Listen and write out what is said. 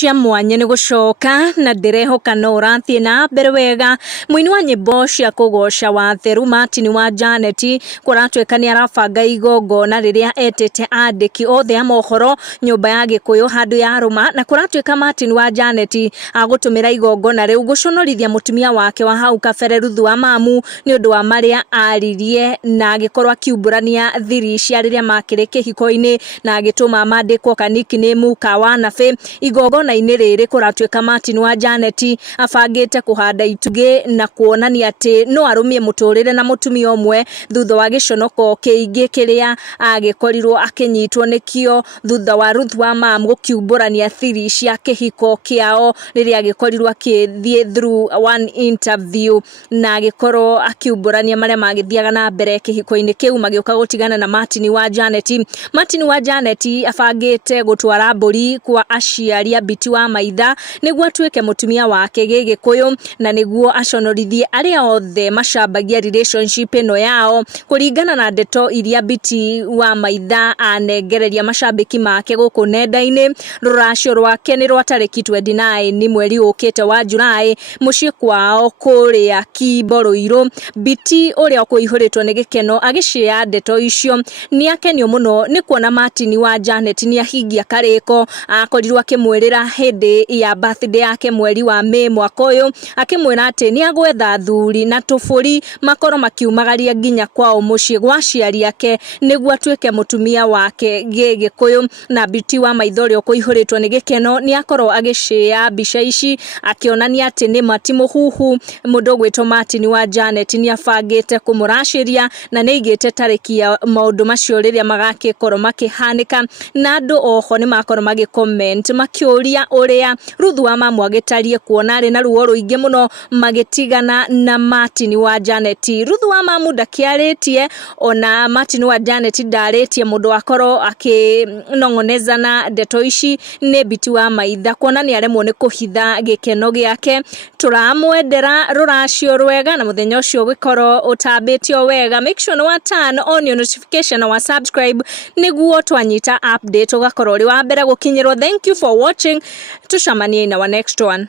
cia mwanya ni gucoka na ndirehoka no urathie na mbere wega. Muini wa nyimbo cia kugoca wa theru Martin wa Janet kuratweka ni arabanga igongona riria etete andiki othe a mohoro nyumba ya Gikuyu handu ya Ruma, na kuratweka Martin wa Janet agutumira igongona riu Gûconorithia mutumia wake wa hau kabere Ruth wa mamu ni undu wa maria aririe na agikorwa akiumburania thiri cia riria makire kihiko-ini na agituma mandikwo kanikname ka wanabe. Igongona-ini riri kuratweka Martin wa Janet abangite kuhanda itugi na kuonania ati no arumie muturire na mutumia umwe thutha wa giconoko kiingi kiria agikorirwo akinyitwo nikio thutha wa Ruth wa mamu gukiumburania thiri cia kihiko kiao riria agikorirwo akithie through one interview na agikorwo akiumburania maria magithiaga na mbere kihiko-ini kiu magioka gutigana na Martin wa Janet. Martin wa Janet abangite gutwara mburi kwa aciari a Biti wa maitha niguo atwike mutumia wake Gikuyu na niguo aconorithie aria othe macambagia relationship ino yao kuringana na ndeto iria Biti wa maitha anengereria macambiki make guku nenda-ini. Ruracio rwake ni rwa tariki 29 ni mweri ukite wa Julai mucii kwao kuria Kiboruiru. Biti uria kuihuritwo ni gikeno agicea ndeto icio ni akenio muno ni kuona Martin wa Janet ni ahingia kariko akorirwo akimwirira hindi ya birthday yake mweri wa Mei mwaka uyu akimwira ati ni agwetha thuri na tuburi makoro makiumagaria nginya kwao mucii gwa aciari ake niguo atwike mutumia wake Gikuyu. Na Biti wa maitha uria kuihuritwo ni gikeno ni akorwo agicea mbica ici akionania ati ni matimu huhu mundu gwitwo Martin wa Janet ni abangite kumuraciria na ni igite tariki ya maundu macio riria magakikorwo makihanika na andu oho ni makorwo magicomment makiuria uria Ruth wa mamu agitarie kuona ari na ruo ruingi muno magitigana na Martin wa Janet. Ruth wa mamu ndakiaritie ona Martin wa Janet ndaritie mundu akorwo akinongonezana ndeto ici ni Biti wa maitha kuona ni aremwo ni kuhitha gikeno giake. Turamwendera ruracio rwega na muthenya ucio gikorwo utambitio wega. Make sure no turn on your notification na subscribe niguo twanyita update ugakorwo ri wa mbere gukinyirwo. Thank you for watching. Tucamanie in our next one.